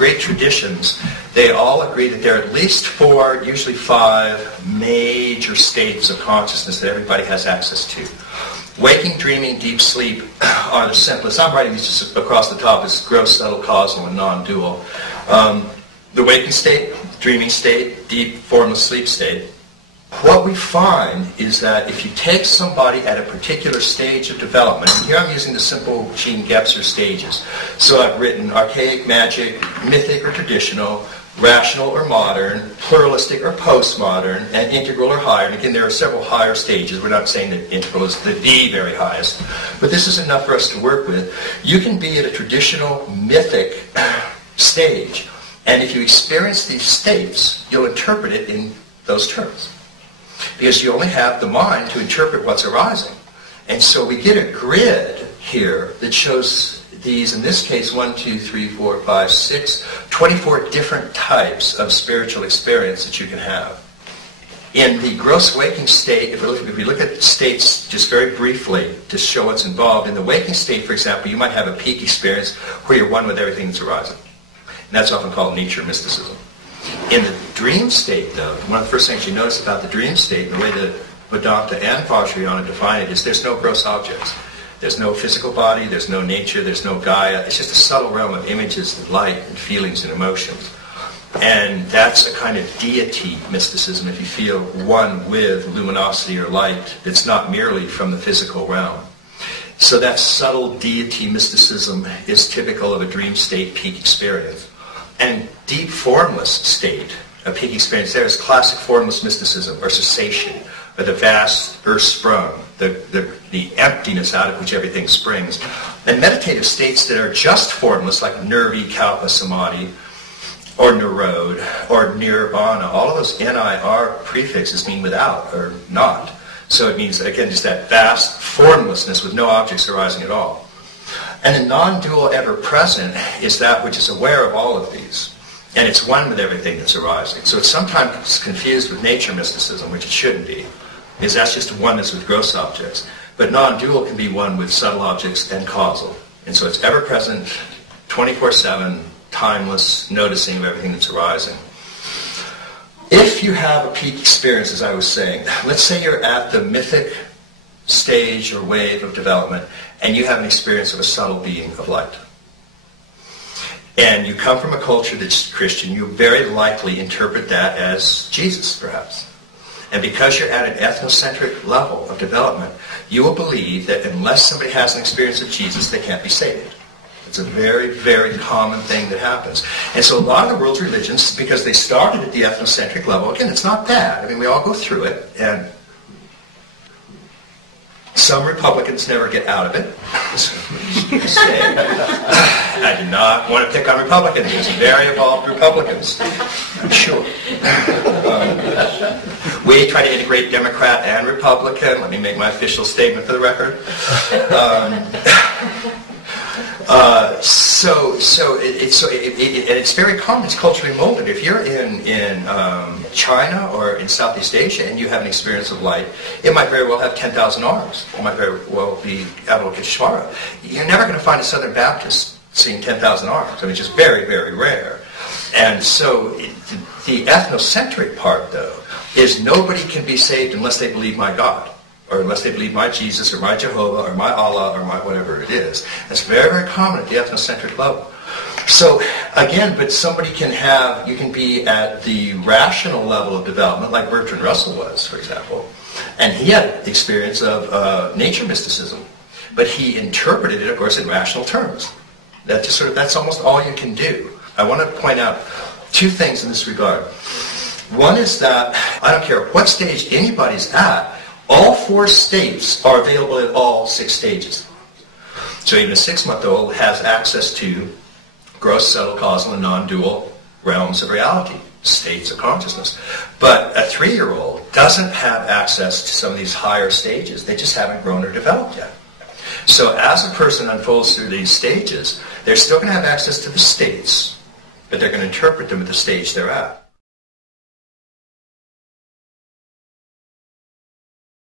great traditions, they all agree that there are at least 4, usually 5 major states of consciousness that everybody has access to. Waking, dreaming, deep sleep are the simplest. I'm writing these just across the top as gross, subtle, causal, and non-dual. The waking state, dreaming state, deep, formless sleep state. What we find is that if you take somebody at a particular stage of development, and here I'm using the simple Gene Gebser stages. So I've written archaic, magic, mythic or traditional, rational or modern, pluralistic or postmodern, and integral or higher. And again, there are several higher stages. We're not saying that integral is the very highest, but this is enough for us to work with. You can be at a traditional mythic stage, and if you experience these states, you'll interpret it in those terms. Because you only have the mind to interpret what's arising. And so we get a grid here that shows these, in this case, 1, 2, 3, 4, 5, 6, 24 different types of spiritual experience that you can have. In the gross waking state, if we look at states just very briefly to show what's involved, in the waking state, for example, you might have a peak experience where you're one with everything that's arising. And that's often called nature mysticism. In the dream state, though, one of the first things you notice about the dream state, the way that Vedanta and Vajrayana define it, is there's no gross objects. There's no physical body, there's no nature, there's no Gaia. It's just a subtle realm of images and light and feelings and emotions. And that's a kind of deity mysticism, if you feel one with luminosity or light that's not merely from the physical realm. So that subtle deity mysticism is typical of a dream state peak experience. And deep formless state, a peak experience there, is classic formless mysticism, or cessation, or the vast earth sprung, the emptiness out of which everything springs. And meditative states that are just formless, like nirvi, kalpa, samadhi, or nirod, or nirvana, all of those N-I-R prefixes mean without, or not. So it means, again, just that vast formlessness with no objects arising at all. And the non-dual ever-present is that which is aware of all of these. And it's one with everything that's arising. So it's sometimes confused with nature mysticism, which it shouldn't be, because that's just oneness with gross objects. But non-dual can be one with subtle objects and causal. And so it's ever-present, 24/7, timeless, noticing of everything that's arising. If you have a peak experience, as I was saying, let's say you're at the mythic stage or wave of development, and you have an experience of a subtle being of light. And you come from a culture that's Christian, you very likely interpret that as Jesus, perhaps. And because you're at an ethnocentric level of development, you will believe that unless somebody has an experience of Jesus, they can't be saved. It's a very, very common thing that happens. And so a lot of the world's religions, because they started at the ethnocentric level, again, it's not bad. I mean, we all go through it, and some Republicans never get out of it. I do not want to pick on Republicans. There's very evolved Republicans, I'm sure. We try to integrate Democrat and Republican. Let me make my official statement for the record. It's very common. It's culturally molded. If you're in China or in Southeast Asia and you have an experience of light, it might very well have 10,000 arms. It might very well be Avalokiteshvara. You're never going to find a Southern Baptist seeing 10,000 arms. I mean, it's just very, very rare. And so the ethnocentric part, though, is nobody can be saved unless they believe my God, or unless they believe my Jesus, or my Jehovah, or my Allah, or my whatever it is. That's very, very common at the ethnocentric level. So, again, but somebody can have, you can be at the rational level of development, like Bertrand Russell was, for example, and he had the experience of nature mysticism, but he interpreted it, of course, in rational terms. That's almost all you can do. I want to point out two things in this regard. One is that, I don't care what stage anybody's at, all 4 states are available at all 6 stages. So even a 6-month-old has access to gross, subtle, causal, and non-dual realms of reality, states of consciousness. But a 3-year-old doesn't have access to some of these higher stages. They just haven't grown or developed yet. So as a person unfolds through these stages, they're still going to have access to the states, but they're going to interpret them at the stage they're at.